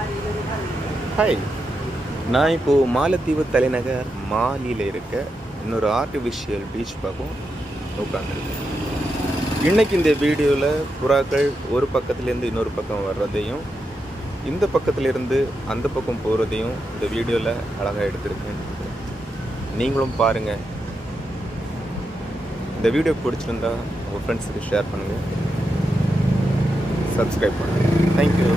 Hi, நான் இப்போது மாலத்தீவு தலைநகர் மாலியில் இருக்க இன்னொரு ஆர்டிஃபிஷியல் பீச் பக்கம் உட்காந்துருக்கேன். இன்றைக்கி இந்த வீடியோவில் புறாக்கள் ஒரு பக்கத்துலேருந்து இன்னொரு பக்கம் வர்றதையும் இந்த பக்கத்துலேருந்து அந்த பக்கம் போகிறதையும் இந்த வீடியோவில் அழகாக எடுத்திருக்கேன். நீங்களும் பாருங்கள். இந்த வீடியோ பிடிச்சிருந்தா உங்கள் ஃப்ரெண்ட்ஸுக்கு ஷேர் பண்ணுங்கள், சப்ஸ்கிரைப் பண்ணுங்கள். தேங்க்யூ.